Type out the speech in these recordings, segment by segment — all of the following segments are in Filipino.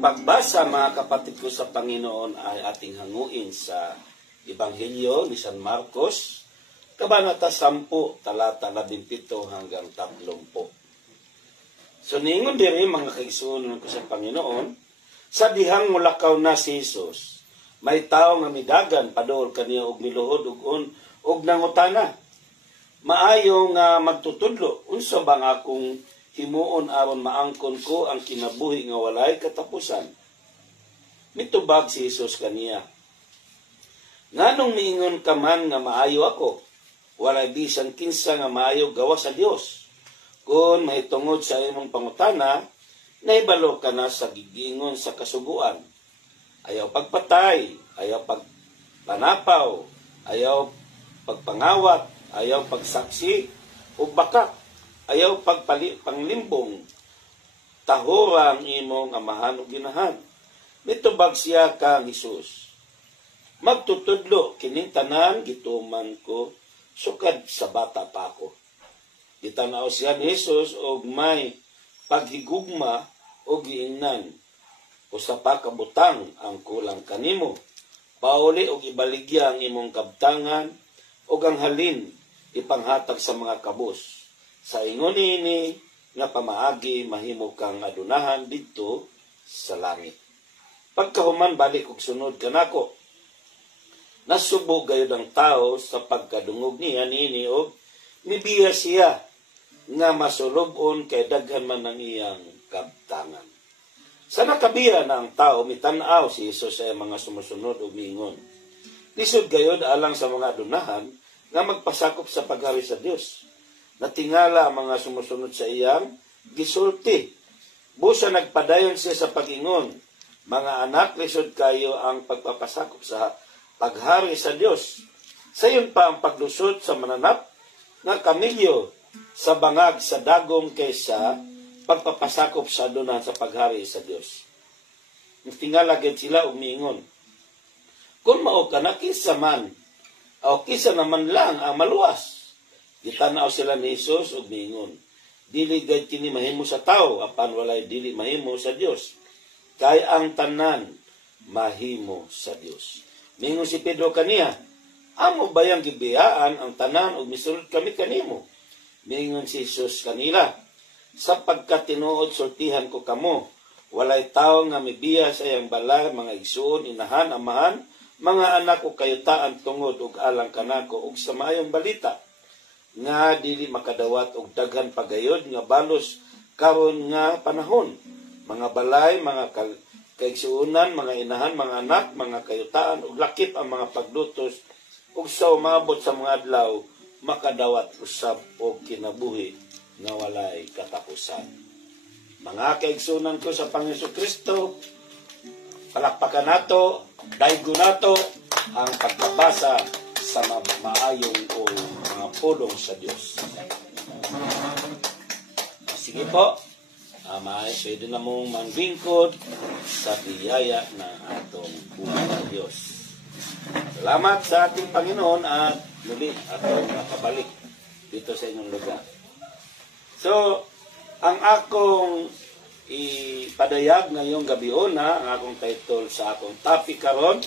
pagbasa, mga kapatid ko sa Panginoon, ay ating hanguin sa Ebanghelyo ni San Marcos, Kabanata 10, talata 17 hanggang 30. So ningon diri mga kaigsuonon ko sa Panginoon, sa dihang mulakaw na si Jesus, may tao nga midagan padol kaniya og miluhod og nangutana. Maayo nga magtutudlo, unsa bang akong himuon aron maangkon ko ang kinabuhi nga walay katapusan? Mitubag si Jesus kaniya, nganong miingon ka man nga maayo ako? Walay bisan kinsa nga maayo gawa sa Dios. Kung mahitungod sa imong pangutana, naibalo ka na sa gigingon sa kasuguan. Ayaw pagpatay, ayaw pagpanapaw, ayaw pagpangawat, ayaw pagsaksi, o baka, ayaw pagpanglimbong, tahurang imong amahan o ginahan. Mitubag siya kang Jesus. Magtutudlo, kining tanan, gituman ko, sukad sa bata pa ako. Gitanaw siya ni Jesus og may paghigugma o giingnan. Usa pa ka butang ang kulang kanimo. Pauli og ibaligya ang imong kabtangan og ang halin ipanghatag sa mga kabus. Sa ingon ini nga pamaagi mahimo kang adunahan didto sa langit. Pagkahuman balik og sunod kanako. Nasubo gayud ang tao sa pagkadungog niya niini og mibiya siya nga masulubon kay daghan man ang iyang kabtangan. Sa nakabiya na ang tao, mitanaw si Jesus sa mga sumusunod o miingon. Lisod gayod alang sa mga adunahan nga magpasakop sa paghari sa Dios. Natingala ang mga sumusunod sa iyang gisulti. Busa nagpadayon siya sa pag-ingon, mga anak, lisod kayo ang pagpapasakop sa paghari sa Dios. Sayon pa ang paglusot sa mananap nga kamilyo sa bangag sa dagom kaysa pagpapasakop sa adunan sa paghari sa Dios. Tingala gid sila umiingon, kung mao ka na kinsa man o kinsa naman lang ang maluwas. Gitanaw sila ni Jesus ug miingon, dili gayud kini mahimo sa tao apan walay dili mahimo sa Dios. Kay ang tanan mahimo sa Dios. Mingon si Pedro kaniya, amo bayang gibiyaan ang tanan ug misulod kami kanimo? Mingon si Jesus kanila, sapagkat tinuod sultihan ko kamo, walay tao nga mibiya sa iyang balay, mga igsuon, inahan, amahan, mga anak o kayutaan tungod ug alang kanako ug sa maayong balita, nga dili makadawat og daghan pagayod nga balos karon nga panahon. Mga balay, mga kaigsuonan, mga inahan, mga anak, mga kayutaan ug lakip ang mga paglutos ug sa umabot sa mga adlaw makadawat usab o kinabuhi nga walay katapusan. Mga kaigsunan ko sa Panginoon Kristo, palakpakan nato, daygo nato ang pagpabasa sa maayong o mga pulong sa Dios. Sige po, pwede na mong manglingkod sa biyaya ng atong buhay Diyos. Salamat sa ating Panginoon at muli atong nakabalik dito sa inyong lugar. So, ang akong ipadayag ngayong gabi na, ang akong title sa akong topic karon,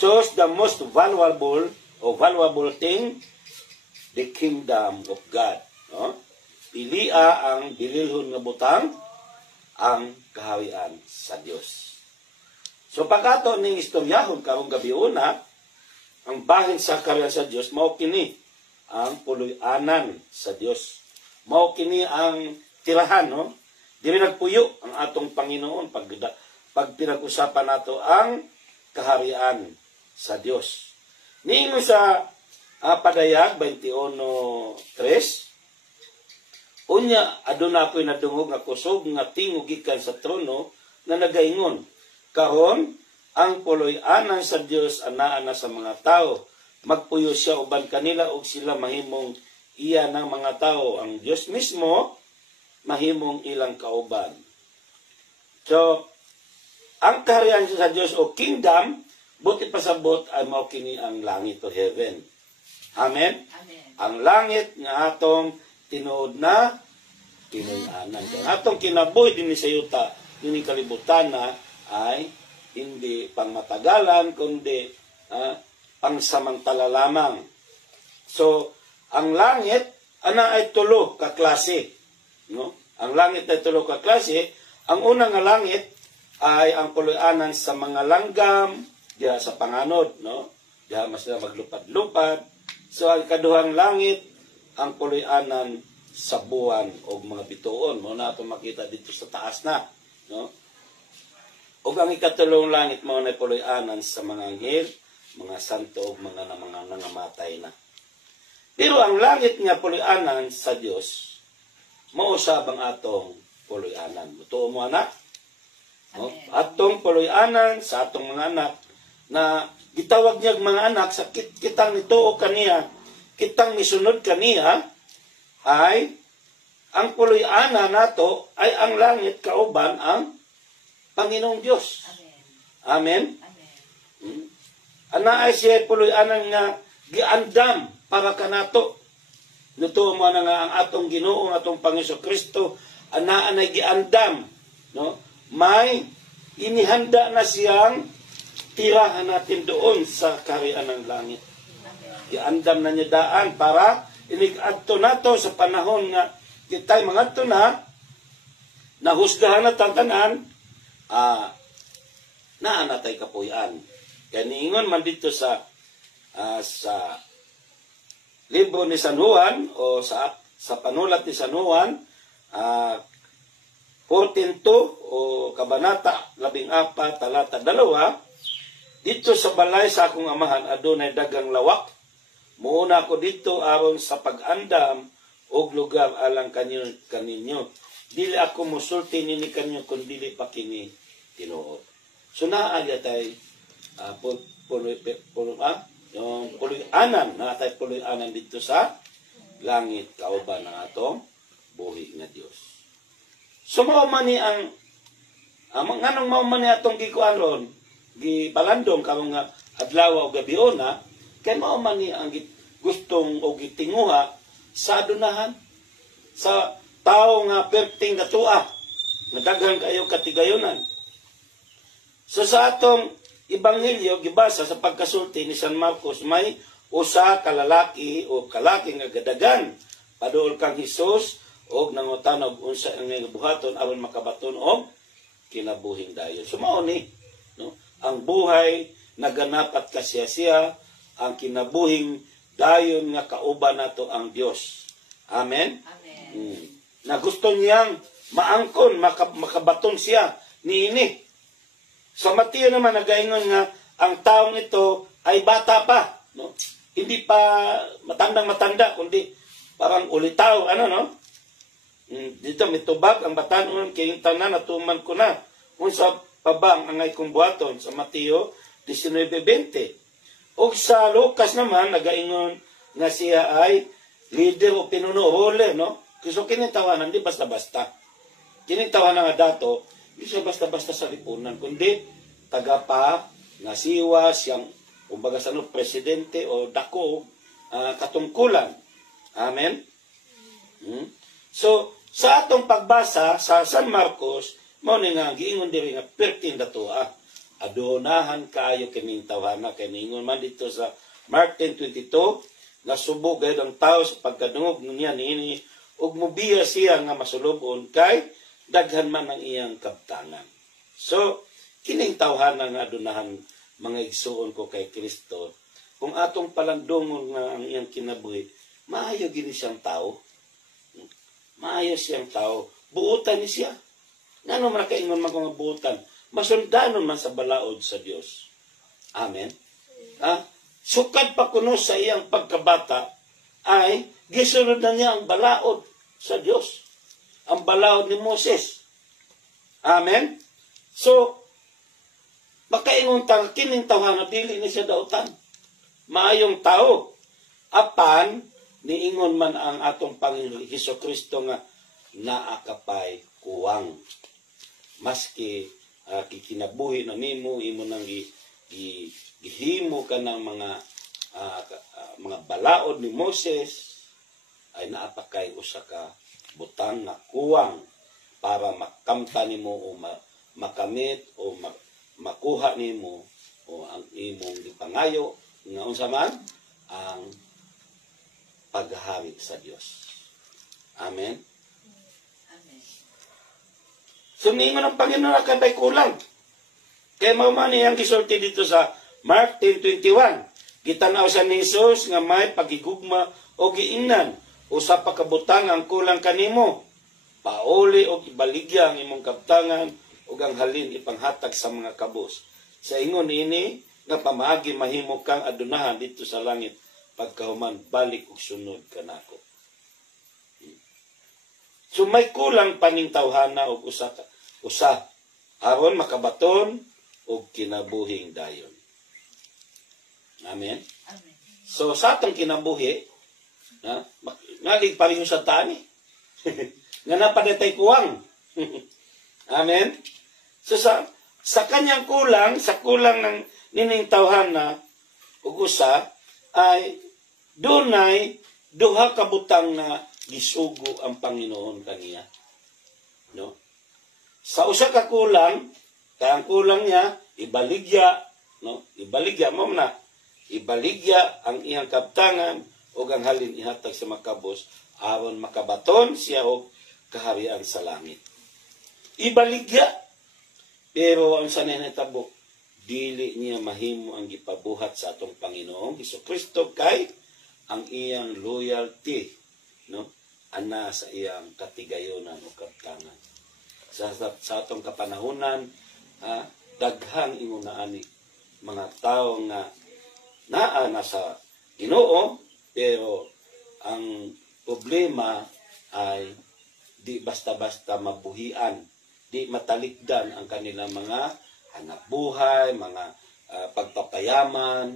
choose the most valuable thing, the kingdom of God. No? Pilia ang bililhon nga butang, ang kahawian sa Dios. So pagkato ning istoryahon karong gabi ang bahin sa kaharian sa Dios mao kini ang puloy-anan sa Dios. Mao kini ang tirahan, no? Dili nagpuyo ang atong Panginoon pag pinag-usapan nato ang kaharian sa Dios. Ningon sa padayag 21:3, unya aduna ako'y nadungog nga kusog nga tingog gikan sa trono na nagaingon, karon ang puloy-anan sa Dios anaa na sa mga tao. Magpuyo siya uban kanila ug sila mahimong iya ng mga tao. Ang Dios mismo mahimong ilang kauban. So, ang kaharian sa Dios o kingdom, buti pasabot ay mao kini ang langit o heaven. Amen? Amen. Ang langit nga atong tinuod na pinuy-anan. Ang atong kinabuhi din sa yuta, yung kalibutan na ay hindi pangmatagalan, kundi pangsamantala lamang. So, ang langit, ana ay tulo ka klase. No? Ang langit ay tulo ka klase. Ang unang nga langit ay ang puloy-anan sa mga langgam, diha sa panganod, no? Diha mas na maglupad-lupad. So, ang kaduhang langit, ang puloy-anan sa buwan o mga bituon. Mo na ito makita dito sa taas na. No? O ang ikatulong langit mo na puloy-anan sa mga anghel, mga santo o mga nangamatay na. Pero ang langit nga puloy-anan sa Dios, mausab ang atong puloy-anan. Tuo mo anak? No? Atong puloy-anan sa atong mga anak na gitawag niya mga anak sa kitang nituo kaniya, kitang misunod kaniya, ay ang puloy-anan nato ay ang langit kauban ang Panginoong Diyos. Amen. Amen. Ana ay siya puloy-anan nga giandam para kanato. Nuto mo na nga ang atong Ginoo, atong Panginoon Kristo, ana ay giandam, no? May inihanda na siyang tirahan natin doon sa kaharian ng langit. Giandam na niya daan para inig-adto nato sa panahon nga kitay mangadto na nahusgahan na tanan naanatay kapuy-an. Kaya niingon man dito sa libro ni San Juan o sa panulat ni San Juan 14:2 o kabanata 14 talata 2, dito sa balay sa akong amahan adunay dagang lawak. Muuna ako dito aron sa pag-andam og lugar alang kaninyo. Dili ako musulti nini kanyo kun dili pa kini tinuod. So naa tay yung puloy-anan, natay puloy-anan dito sa langit kauban ng atong buhi nga Dios. So mao man ni ang nganong mao man ni atong gikuan ron, gipalandong karong nga adlaw o gabiona, kay mao man ni ang gustong o gitinguha sa adunahan sa tao nga perting datua nga daghan kayo katigayonan. So sa atong Ebanghelyo gibasa sa pagkasulti ni San Marcos, may usa ka lalaki o kalaki nga gadagan paduol kang Hesus og nangutanog unsa ang buhaton aron makabaton og kinabuhing dayon. So mao ni, no? Ang buhay naganapat kasiya-siya, ang kinabuhing dayon nga kauban nato ang Dios. Amen. Amen. Na gusto niyang maangkon makabaton siya niini. Sa Mateo naman nagaingon nga ang taong ito ay bata pa, no? Hindi pa matandang-matanda kundi parang ulitaw, no? Dito mitubag ang batanon kay tanan natuman ko na. Unsa pa bang angay kong buhaton sa Mateo 19:20. Og sa Lucas naman nagaingon nga siya ay leader o pinuno hole, no? Kasi kini tawanan di basta-basta. Kini tawanan nga dato, di siya basta-basta sa lipunan kundi tagapa nga siwa siyang kumbaga sa presidente o dako katungkulan. Amen. So sa atong pagbasa sa San Marcos, mao ni nga giingon diri nga pertin datua. Adunahan kayo kining tawhana kay ningon man dito sa Mark 10:22, nasubok gayud ang tao sa pagkadungog niya niini ug mobiya siya nga masulubon kay daghan man ang iyang kabtangan. So kining tawhana nga adunahan mga igsuon ko kay Kristo, kung atong palandungon nga ang iyang kinabuhi, maayo gini siyang tao. Maayo siyang tao. Buutan ni siya. Ngano man kaingon man nga buutan? Masundanon man sa balaod sa Dios. Amen. Sukad pa kuno sa iyang pagkabata ay gisunod na niya ang balaod sa Dios. Ang balaod ni Moses. Amen. So makaingon tang kining tawhana dili ni siya dautan. Maayong tao. Apan niingon man ang atong Panginoon Hesukristo nga naakapay kuwang. Maski kikinabuhi na nimo imo nang gihimo ka ng mga balaod ni Moses ay naapakay usa ka butang na kuwang para makamta nimo o makamit o makuha nimo o ang imong gipangayo nga unsa man ang paghahari sa Dios. Amen. Amen. So ningon ang Panginoon na kanday kulang. Kaya mao man iyang gisulti dito sa Mark 10:21. Gitanaw sa ni Jesus nga may pagigugma o giingnan usa pa kabutang ang kulang kanimo. Pauli o ibaligya ang imong kabtangan ug ang halin ipanghatag sa mga kabus. Sa ingon ini nga pamaagi mahimo kang adunahan dito sa langit pagkahuman balik ug sunod kanako. So may kulang paning tawhana og usa aron makabaton og kinabuhing dayon. Amen. Amen. So sa atong kinabuhi, ngalig pareho sa tani. Nga napadatay kuwang. Amen. So sa kanyang kulang, sa kulang ng nining tawhana ug usa ay dunay duha ka butang na gisugo ang Panginoon kaniya. No? Sa usa ka kulang, kaya ang kulang niya ibaligya, no? Ibaligya mo na. Ibaligya ang iyang kabtangan o ang halin ihatag sa makabos aron makabaton siya og kaharian sa langit. Ibaligya, pero ang sanay na tabo, dili niya mahimo ang gipabuhat sa atong Panginoong Hesukristo kay ang iyang loyalty, no, ana sa iyang katigayonan o kabtangan. Sa atong kapanahunan, daghang ingon na ani mga tao nga naa na sa Ginoo, pero ang problema ay di basta-basta mabuhian, di matalikdan ang kanilang mga hanapbuhay, mga pagpapayaman,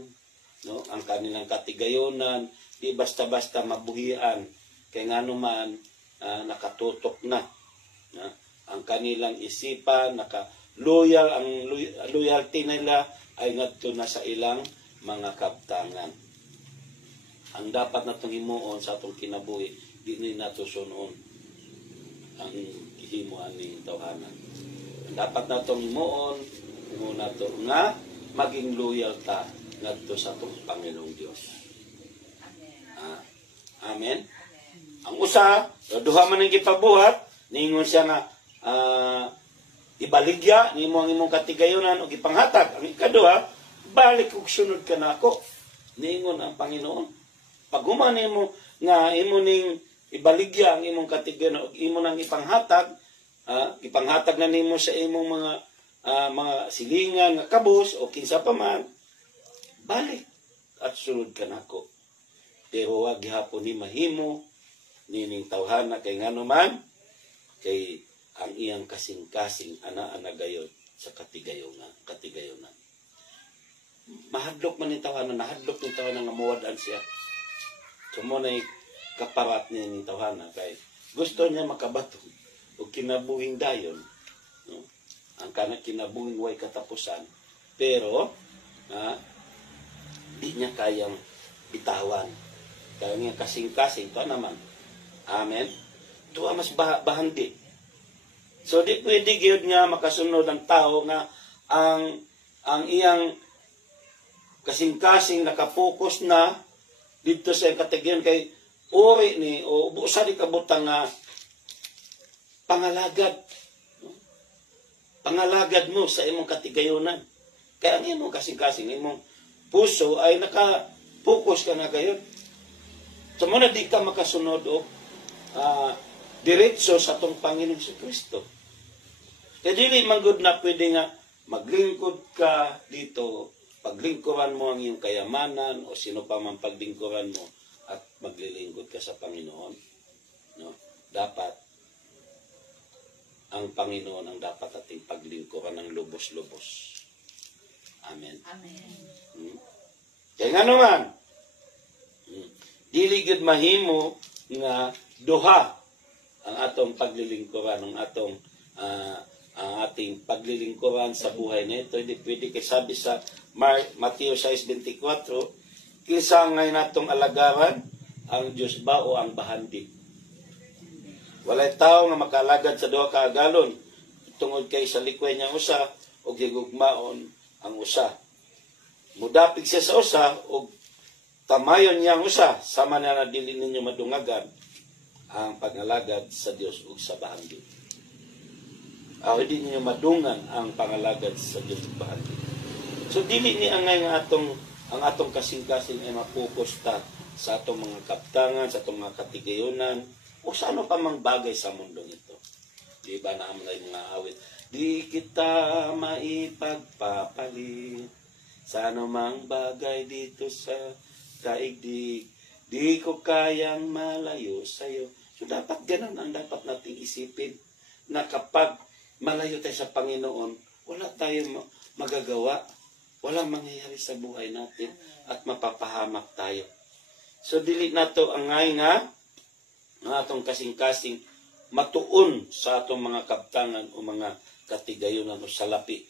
no, ang kanilang katigayonan, di basta-basta mabuhian, kaya nga naman nakatutok na, ang kanilang isipan, naka-loyal, ang loyalty nila ay ngadto na sa ilang mga kabtangan. Ang dapat natong himuon sa atong kinabuhi, di ni nato sunon ang himuan ni tawhana. Ang dapat natong himuon, nato nga maging loyal ta ngadto sa atong Panginoong Dios. Amen. Ang usa, duha man ang gipabuhat, ningon siya nga ibaligya nimo ang imong katigayonan o gipanghatag. Ang ikaduha, balik ug sunod ka nako. Ningon ang Panginoon. Pag human nimo nga imo ning ibaligya ang imong katigayonan ug imo nang ipanghatag, ipanghatag na nimo sa imong mga silingan nga kabus o kinsa pa man, balik at sunod ka nako. Pero wag gihapon ni mahimo nining tawhana kay ngano man kay ang iyang kasing-kasing ana gayod sa katigayonan. Mahadlok man ni tawhana, nahadlok ni tawhana nga muwad-an siya. Sumo na kaparat niya ni tawhana kay gusto niya makabato og kinabuhing dayon, no? Ang kanang kinabuhing way katapusan, pero di niya kayang bitawan. Kaya nga kasing-kasing to naman. Amen. Tuwa mas bahandi. So di pwede gyud nga makasunod ang tao nga ang iyang kasing-kasing nakapokus na dito sa kategorya kay ori ni o busa di kabutang nga pangalagad mo sa imong katigayonan. Kaya ang imong kasing-kasing imong puso ay nakapokus ka na gayon. So muna di ka makasunod o diretso sa tong Panginoong Kristo. Kaya dili manggod na pwede nga maglingkod ka dito, paglingkuran mo ang iyong kayamanan o sino pa man paglingkuran mo at maglilingkod ka sa Panginoon. No? Dapat ang Panginoon ang dapat ating paglingkuran ng lubos-lubos. Amen. Amen. Kaya nga naman, dili gud mahimo nga duha ang atong paglilingkuran, ang ating paglilingkuran sa buhay nito. Hindi pwede kay sabi sa Mateo 6:24, kinsa ngay natong alagaran ang Dios ba o ang bahandi? Walay tao nga makalagad sa duha ka agalon tungod kay sa likway niya usa o gigugmaon ang usa. Mudapig siya sa usa o tamayon niya ang usa, sama na dili ninyo madungagan ang pangalagad sa Dios ug sa bahagi. Hindi ninyo madungan ang pangalagad sa Dios ug bahagi. So dili ni angay nga ang atong kasing-kasing ay mapokus ta sa atong mga kaptangan, sa atong mga katigayunan, o sa ano pa mang bagay sa mundong ito. Di ba na mga awit? Di kita maipagpapalit sa anumang bagay dito sa daigdig. Di ko kayang malayo sa'yo. So dapat ganun ang dapat nating isipin, na kapag malayo tayo sa Panginoon, wala tayong magagawa. Walang mangyayari sa buhay natin at mapapahamak tayo. So dili nato angay nga ang atong kasing-kasing matuon sa atong mga kaptangan o mga katigayunan o salapi.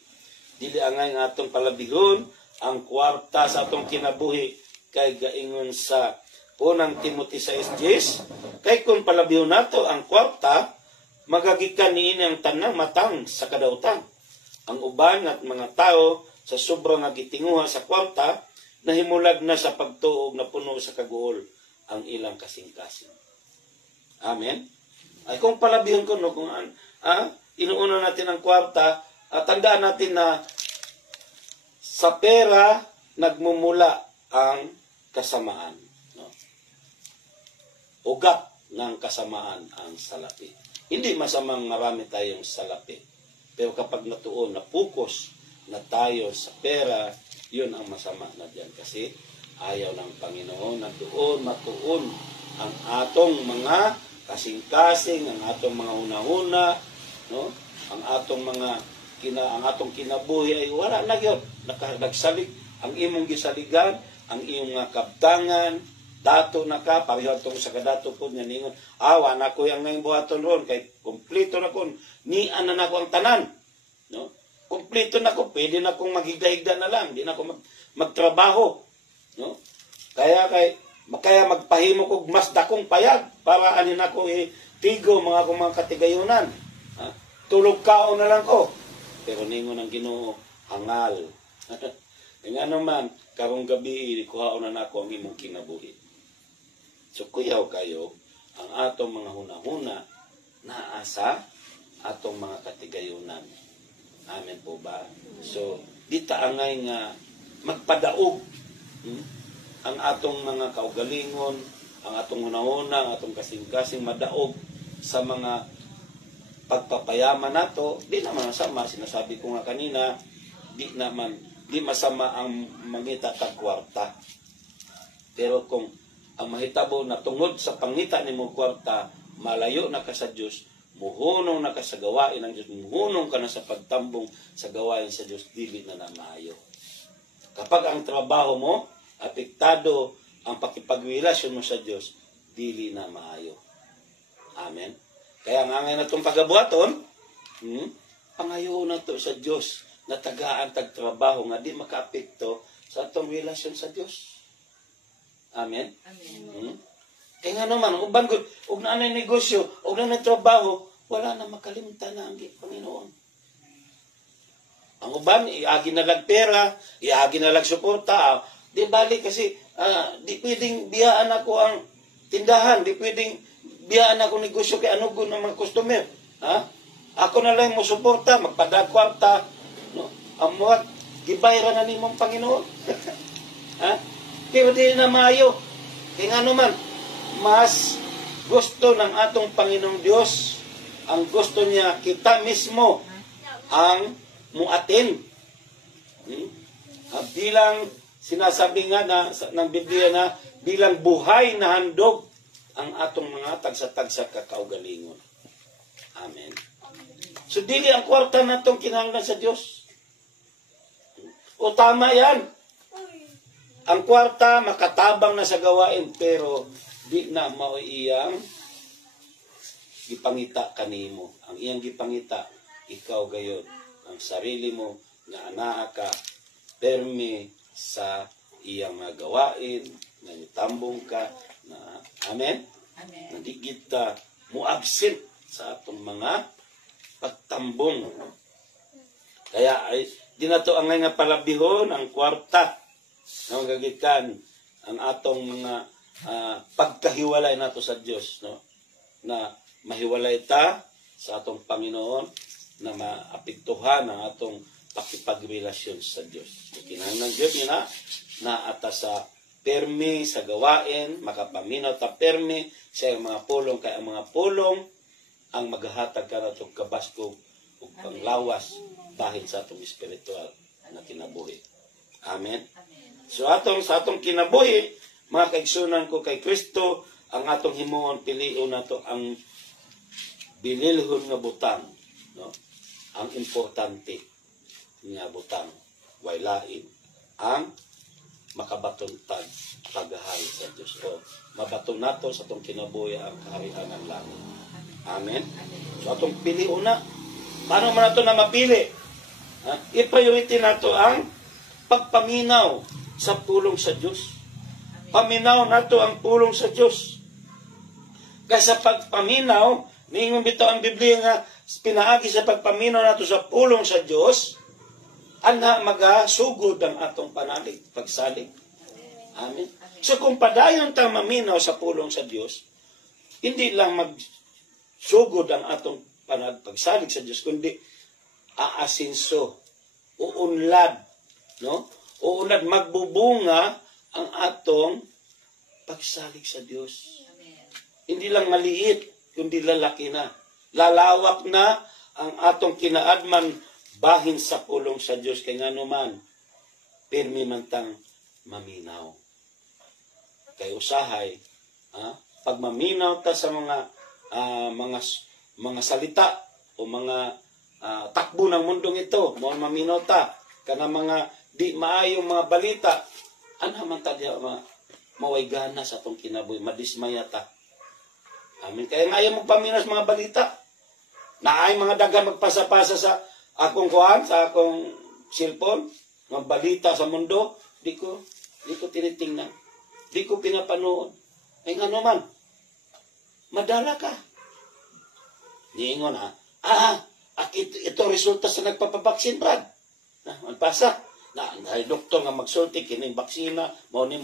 Dili angay nga atong palabihon ang kwarta sa atong kinabuhi kay gaingon sa unang Timothy 6:10, kay kung palabihon nato ang kwarta, magagikan niini ang tanang matang sa kadautan. Ang uban at mga tao sa sobrang nagitinguha sa kwarta, nahimulag na sa pagtuog na puno sa kaguol ang ilang kasing-kasing. Amen? Ay kung palabihon ko, no, kung inuuna natin ang kwarta, tandaan natin na sa pera nagmumula ang kasamaan. No? Ugat ng kasamaan ang salapi. Hindi masamang marami tayong salapi. Pero kapag natuon, na-focus na tayo sa pera, yun ang masama na diyan. Kasi ayaw ng Panginoon na doon matuon ang atong mga kasing-kasing, ang atong mga una-una, no? Ang atong kinabuhi ay wala na yun. Nagsalig ang imong gisaligan, ang imong mga kabtangan, dato na ka, pareho itong sa kadato po niya ningon, na ko yung ngayong buhaton ron, kay kumplito na ko, nian na ko ang tanan. No? Kumplito na ko, pwede na kong maghigda-higda na lang, di na ako magtrabaho. No? Kaya magpahimo ko mas dakong payag para anin ako tigo mga katigayunan. Tulog kao na lang ko. Pero ningon ang Ginoo, hangal. Nga naman, karong gabi, kuhaon na ako ang imong kinabuhi. So kuyaw kayo, ang atong mga hunahuna naasa atong mga katigayunan. Amen po ba? So, di taangay nga magpadaog ang atong mga kaugalingon, ang atong hunahuna, ang atong kasing-kasing madaog sa mga pagpapayaman nato. Di naman masama, sinasabi ko nga kanina, di masama ang mangita tag kwarta. Pero kung ang mahitabo na tungod sa pangita ni mo kwarta, malayo na ka sa Diyos, muhunong na ka sa gawain ng Diyos, muhunong ka na sa pagtambong sa gawain sa Diyos, dili na maayo. Kapag ang trabaho mo, apektado ang pakipagrelasyon mo sa Diyos, dili na maayo. Amen? Kaya nga ngayon na itong pagabuhaton, pangayo na ito sa Diyos, na tagaan tagtrabaho nga di makaapekto sa atong relasyon sa Diyos. Amen? Amen. Kaya nga naman, ug na anay negosyo, ug na trabaho, wala na makalimtan na ang Panginoon. Ang uban, iagi na lang pera, iagi na lang suporta. Di bali kasi, di pwedeng biyaan ako ang tindahan, di pwedeng biyaan ako negosyo kay ano ng mga customer. Ako na lang mo suporta, magpadagkwarta, no? Ang mga gibayra na ni mong Panginoon. Pero di na maayo. Kaya nga naman, mas gusto ng atong Panginoong Diyos, ang gusto niya, kita mismo ang muatin. Bilang sinasabi nga ng Biblia na bilang buhay na handog ang atong mga tagsa-tagsa kakaugalingon. Amen. So dili ang kwarta na itong kinahanglan sa Diyos. O tama yan. Ang kwarta makatabang na sa gawain, pero di na mao iyang gipangita kanimo. Ang iyang gipangita, ikaw gayon. Ang sarili mo nga anaa ka permi sa iyang mga gawain, na itambong ka na amen. Amen. Na di kita mo absent sa atong mga pagtambong. Kaya ay di na to ang nga palabihon ang kwarta na magagikan ang atong mga pagkahiwalay nato sa Dios, no, na mahiwalay ta sa atong Panginoon, na maapektuhan ang atong pakipagrelasyon sa Dios. Kinahanglan Dios na atas sa permi sa gawain, makapaminaw ta permi sa mga pulong, kay ang mga pulong ang maghahatag ka natong kabaskog ug panglawas bahin sa atong espiritual na kinabuhi. Amen. So sa atong kinabuhi, mga kaigsunan ko kay Kristo, ang atong himuon pilion nato ang binilhon nga butang, no? Ang importante nga butang way lain ang makabaton tag paghahari sa Dios. O mabaton nato sa atong kinabuhi ang kaharian ng langit. Amen. So atong pilion na. Paano man nato na mapili? I-priority nato ang pagpaminaw sa pulong sa Dios. Paminaw nato ang pulong sa Dios. Kaysa pagpaminaw, niingon bitaw ang Biblia nga pinaagi sa pagpaminaw nato sa pulong sa Dios, ana magasugod ang atong panalig, pagsalig. Amen. So kung padayon tang maminaw sa pulong sa Dios, hindi lang magsugod ang atong pagsalig sa Dios, kundi aasinso, uunlad, no? Uunlad, magbubunga ang atong pagsalig sa Dios. Amen. Hindi lang maliit, kundi lalaki na. Lalawak na ang atong kinaadman bahin sa pulong sa Dios, kay ngano man pirmi man tang maminaw. Kay usahay, pag maminaw ta sa mga salita o mga takbo ng mundong ito, mo maminaw ta kana mga di maayong mga balita, man ta diya maway gana sa atong kinabuhi, madismaya ta. Amen. Kaya nga ayaw magpaminaw sa mga balita. Naay mga dagan magpasa-pasa sa akong kuhan, sa akong cellphone, mga balita sa mundo, di ko tinitingnan. Di ko pinapanood. Ay nga naman, madala ka. Niingon ito resulta sa nagpapabaksin, Brad. Magpasa. Ay doktor nga magsulti, kining baksina, moni.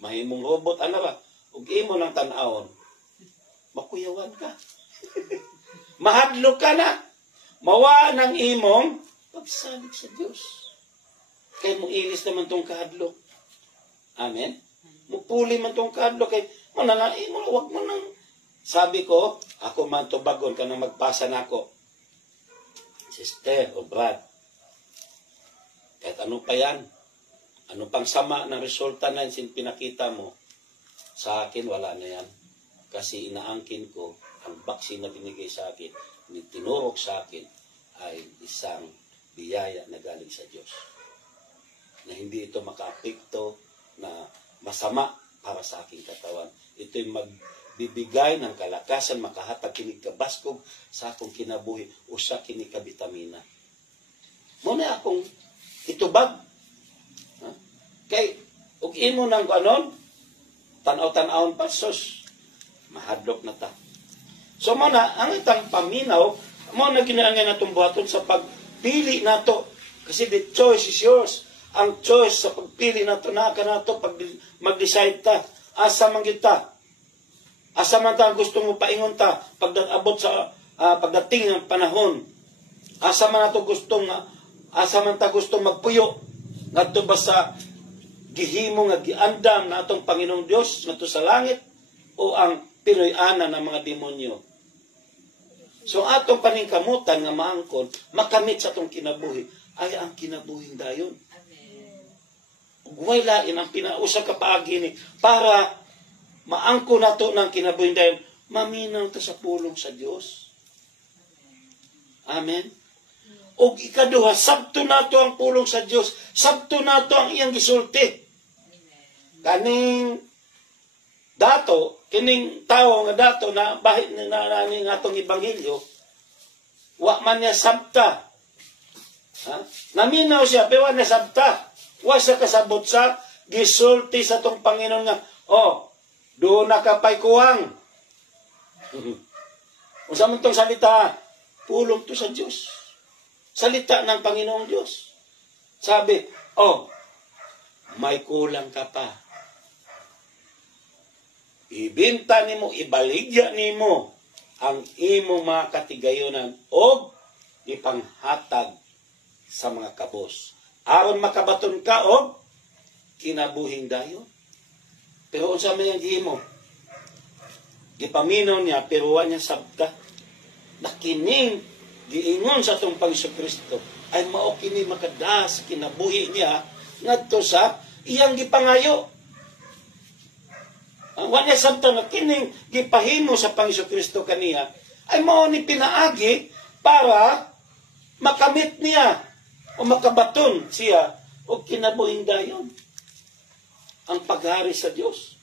Mahimong robot, ba? Ug imo ng tan-awon. Makuyawan ka. Mahadlok ka na. Mawa ng imong pagsalig sa Dios. Kaya mo ilis naman tong kahadlok. Amen? Mupuli man tong kahadlok. Kaya wag mo nang sabi ko, ako man to bagon ka nang magpasa na ako. Sister o Brad, kahit ano pa yan, ano pang sama ng resulta na yung pinakita mo, sa akin wala na yan. Kasi inaangkin ko, ang baksin na binigay sa akin, tinurok sa akin, ay isang biyaya na galing sa Diyos. Na hindi ito makaapekto na masama para sa aking katawan. Ito'y magbibigay ng kalakasan, makahatag kinig kabaskog sa akong kinabuhi o sa kinig kabitamina. Muna akong itubag. Kay, ug imo nang anon, tanaw-tanawon pa, sus, mahadlok na ta. So muna, ang itang paminaw, muna ginaangay na itong buhaton sa pagpili na to. Kasi the choice is yours. Ang choice sa pagpili na to, pag mag-decide ta, asa man kita. Asa man ta gusto mo paingon ta, pagdaabot sa pagdating ng panahon. Asa man ta gustong magpuyo. Ngadto ba sa gihimo nga giandam na atong Panginoong Dios ngadto sa langit o ang pinoy-ana ng mga demonyo. So atong paningkamutan nga maangkon makamit sa atong kinabuhi ay ang kinabuhing dayon. Amen. Way lain ang pinausa ka paagi ni para maangkon nato ng kinabuhing dayon, maminaw ta sa pulong sa Dios. Amen. O ikaduha, sabto nato ang pulong sa Dios, sabto nato ang iyang gisulti. Kaning dato, kining tao nga dato na bahit na atong ebanghelyo, wa man niya sabta. Naminaw siya, pero wa niya sabta. Wa siya kasabot sa gisulti sa tong Panginoon nga, doon na kapay kuwang. Unsa man tong salita, pulong to sa Dios. salita ng Panginoong Diyos. Sabi, may kulang ka pa. Ibinta nimo, ibaligya nimo ang imong mga katigayonan o ipanghatag sa mga kabos. Aron makabaton ka o kinabuhing dayon. Pero unsa may ang gihimo? Gipaminaw niya, pero wa niya sabta. Nakining giingon sa itong Panginoon ay mao kini makadas kinabuhi niya ngadto sa iyang gipangayo. Ang wa niya sabta nga kining gipahimo sa Panginoon kaniya ay mao ni pinaagi para makamit niya o makabaton siya o kinabuhing dayon. Ang paghari sa Diyos.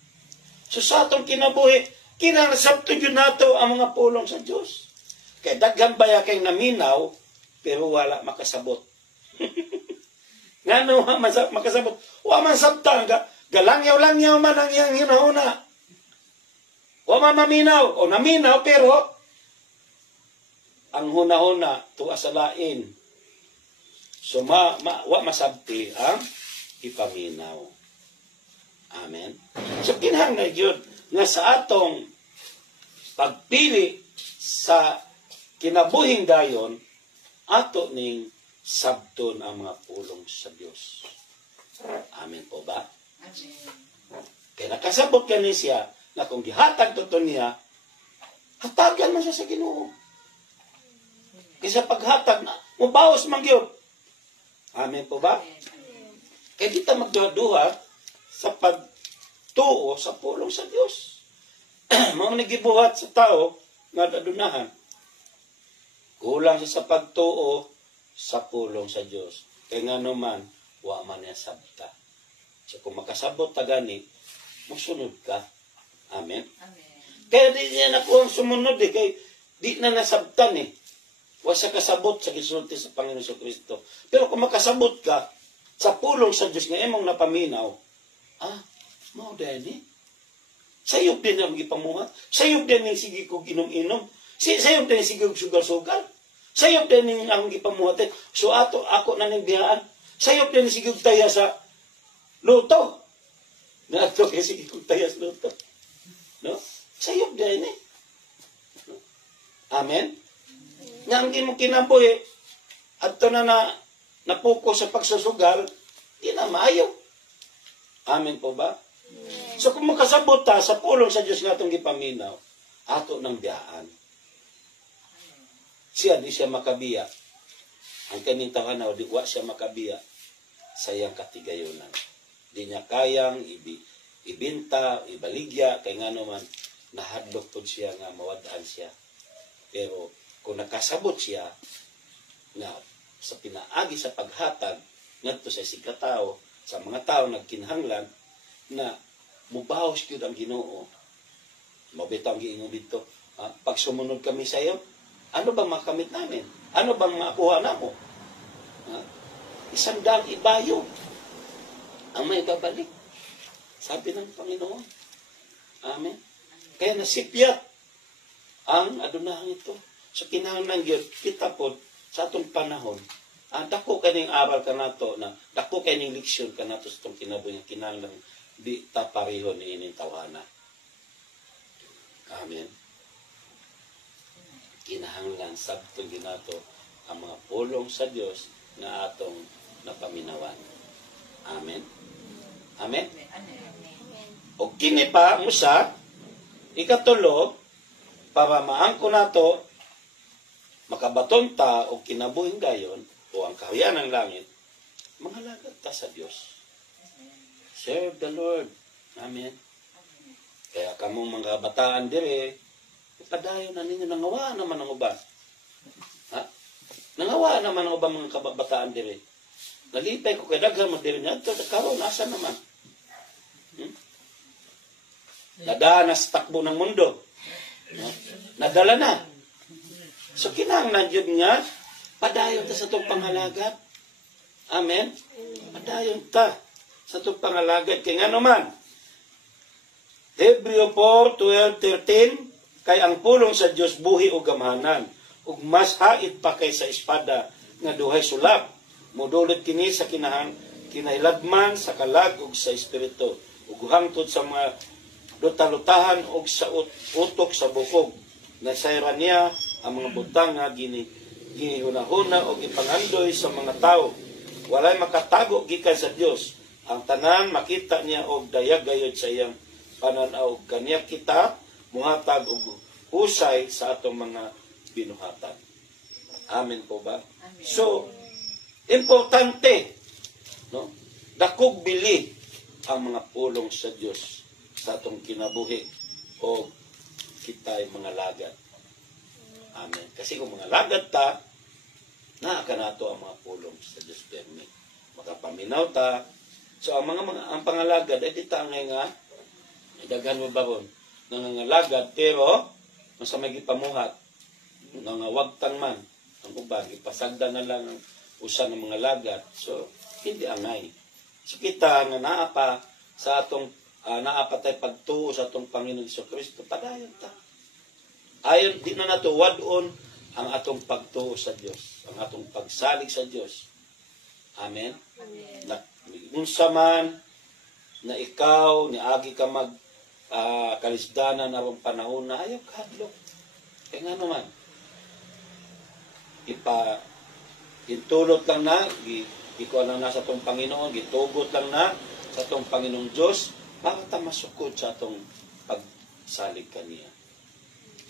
So sa atong kinabuhi, kinasabto yun nato ang mga pulong sa Diyos. Kaya daghan baya kay naminaw, pero wala makasabot. Nga no, makasabot. Wa man sabta, galangyaw-langyaw man ang iyang hinahuna. Wa man maminaw, o naminaw, pero ang hunahuna, tuwa sa lain. So, wa masabti ang ipaminaw. Amen. So, kinahanglan yun, nga sa atong pagpili sa kinabuhing dayon, ato ning sabton ang mga pulong sa Diyos. Amen po ba? Amen. Kaya nakasabot ka siya na kung gihatag to niya, hatagan mo siya sa Ginoo. Kaya paghatag na, mubawas man gyud. Amen po ba? Kaya di ta magduha-duha sa pagtuo sa pulong sa Diyos. Mga nagibuhat sa tao nga adunahan. Kulang siya sa pagtuo sa pulong sa Diyos. Kaya nga naman, wa man niya sabta. So kung makasabot ta gani, musunod ka. Amen? Amen. Kaya di niya nakuha ang sumunod kaya di na nasabtan Wa sa kasabot sa gisulti sa Panginoon Kristo. Pero kung makasabot ka sa pulong sa Diyos nga imong napaminaw, mao dahil sayop din ang gipamuhat. Sayop din ang sige ko ginom-inom. Sayop din ang sige ko sugal-sugal. Sayop din ang gipamuhat. So ako na ning biyaan. Sayop din ang sige ko taya sa luto. Na ato kay sige ko taya sa luto. No? Sayop din No? Amen? Nga ang imong kinabuhi, ato na napuko sa pagsusugal, di na maayo. Amen po ba? So kung makasabot ta sa pulong sa Diyos nga itong gipaminaw, ato ng biyaan. Di siya makabiya. Ang kaning tawhanaw, di wa siya makabiya sa iyang katigayonan. Di niya kayang ibinta, ibaligya, kay nga naman, nahadlok po siya nga mawadaan siya. Pero kung nakasabot siya, nga sa pinaagi sa paghatag, ngadto sa sikatao, sa mga tao nagkinahanglan, na mubawas yun ang Ginoo. Mabitaw ang giingon dito. Pag sumunod kami sa iyo, ano bang makamit namin? Ano bang makuha namo? 100 ibayo ang may babalik. Sabi ng Panginoon. Amen. Kaya nasipyat ang adunahan ito. So kinahanglan gyud kita pod sa atong panahon. Dako kaning aral kanato na dako kaning leksyon kanato sa itong kinabuhi nga kinahanglan di ta pareho ni ining tawhana. Amen. Kinahanglan sabto ginato ang mga pulong sa Dios nga atong napaminawan. Amen. Amen. O kini pa musa ikatulo para maangko nato makabaton ta o kinabuhing dayon o ang kaharian ng langit, mangalagad ta sa Diyos. Serve the Lord. Amen. Kaya kamong mga bataan dire, padayon na ninyo, nangawa naman ang uban. Nangawa naman ang uban mga kabataan dire. Nalipay ko kay daghan mo dire niya, karon asa naman. Nadaan na sa takbo ng mundo. Nadala na. So kinahanglan yun nga, padayon ta sa itong pangalagad. Amen? Padayon ta sa itong pangalagad. Kaya nga naman, Hebreo 4:12-13, kay ang pulong sa Diyos buhi o gamhanan, ug mas hait pa kay sa espada, nga duhay sulab. Modulod kini sa kinahilabman sa kalag ug sa espiritu ug hangtod sa mga lutalutahan ug sa utok sa bukog. Nasayran niya ang mga butang nga ginihunahuna o ipangandoy sa mga tao. Walay makatago gikan sa Dios. Ang tanan makita niya og dayag gayud sa iyang pananaw. Kaniya kita muhatag og husay sa atong mga binuhatan. Amen po ba? Amen. So, importante, no? Dakog bili ang mga pulong sa Dios sa atong kinabuhi o kita'y mga lagad. Amen. Kasi kung mga lagad ta, naaka nato ang mga pulong sa Diyos permit. Makapaminaw ta. So, ang pangalagad, ay di ta ngay nga, daghan mo ba ron, nangangalagad, pero, masa may gipamuhat, nangawagtang man, ang uban, ipasagda na lang ang usa ng mga lagad. So, hindi angay. So, kita nga naapa sa atong, naapa tayo pagtuo sa atong Panginoon Jesucristo, padayon ta. Ayon, di na nato wadon ang atong pagtuo sa Dios, ang atong pagsalig sa Dios. Amen? Amen. Na, unsa man na ikaw, niagi ka mag kalisdanan narong panahon na ayaw kahadlok. Kaya nga naman, intulot lang na, ikuha lang na sa atong Panginoon, gitugot lang na sa atong Panginoong Diyos, para ta masukod sa atong pagsalig kaniya.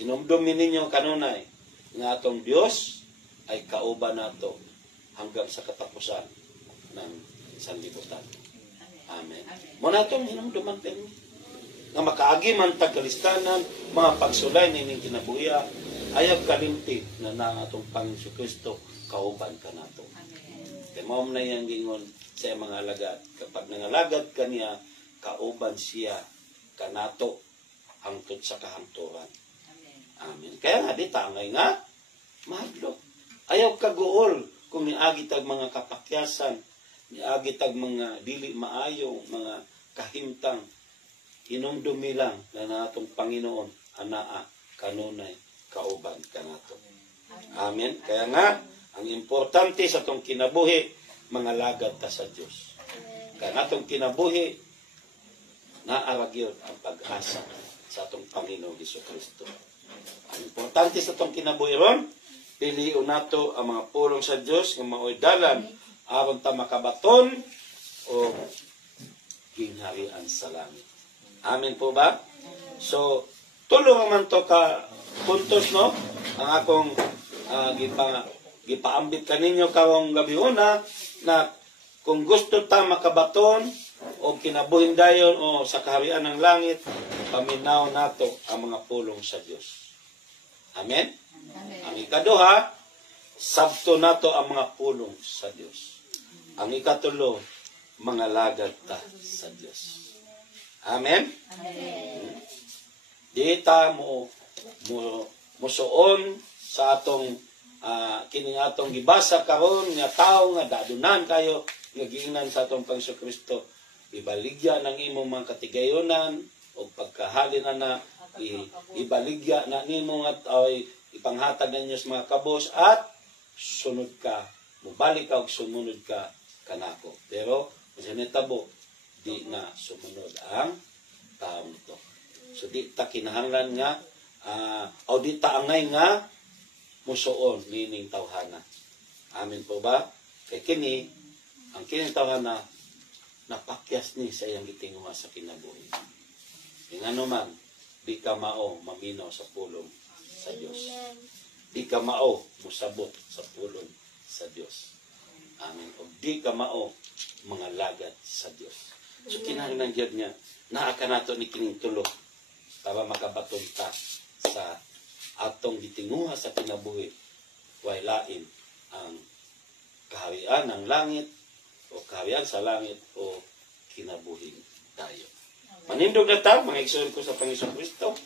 Inumdumin ninyo kanunay nga atong Dios ay kauban nato hanggang sa katapusan ng sanlibutan. Amen. Muna itong hinumduman din nga makaagi man tagkalistanan, mga pagsulay nining kinabuya, ayaw kalimti na atong Panginoon Kristo kauban ka nato. Kaya maum na yan gingon sa mga alagad. Kapag nangalagad kaniya, kauban siya kanato hangtod sa kahangturan. Amen. Kaya nga, di tangay nga, mahadlok. Ayaw kaguol kung niagi tag mga kapakyasan, niagi tag mga dili maayo, mga kahimtang, inumdumi lang na natong Panginoon, anaa, kanunay, kauban kanato. Amen. Kaya nga, ang importante sa itong kinabuhi, mga lagad ta sa Diyos. Kaya natong kinabuhi, naaragyon ang pag-asa sa itong Panginoon Jesucristo. Ang importante sa itong kinabuhi ron, piliun nato ang mga pulong sa Diyos ng mao'y dalan aron ta makabaton o gingharian sa langit. Amen po ba? So, tulong naman to ka puntos, no? Ang akong gipaambit kaninyo kawang gabi una na kung gusto ta makabaton o kinabuhin dayon o sa kaharian ng langit, paminaw nato ang mga pulong sa Diyos. Amen? Amen. Ang ikaduha, sabto nato ang mga pulong sa Diyos. Ang ikatulo, mga lagad ta sa Diyos. Amen? Amen. Di ta musuon sa atong kining atong gibasa karon nga tao nga dadunan kayo nga giingnan sa atong Panginoon Kristo. Ibaligya ng imong mga katigayonan o pagkahalin na ibaligya na nimo at ipanghatag ninyo sa mga kabos at sunod ka, mubalik ka o sumunod ka kanako. Pero kung sinitabo, di na sumunod ang taong to. So di ta kinahanglan nga o di ta angay nga musuon nining tawhana. Amen po ba? Kay kini ang kining tawhana napakyas ni sa iyang gitinguha sa kinabuhi. Ingano man, di ka mao maminaw sa pulong sa Dios. Di ka mao musabot sa pulong sa Dios. Amen. O di ka mao mga lagad sa Dios. So kinahanglan gyud niya naa ka nato ni kining tulo para makabaton ta sa atong gitinguha sa kinabuhi. Way lain ang kaharian ng langit o kaharian sa langit o kinabuhing tayo. Manindog na ta, mga igsoon ko sa Panginoon Kristo.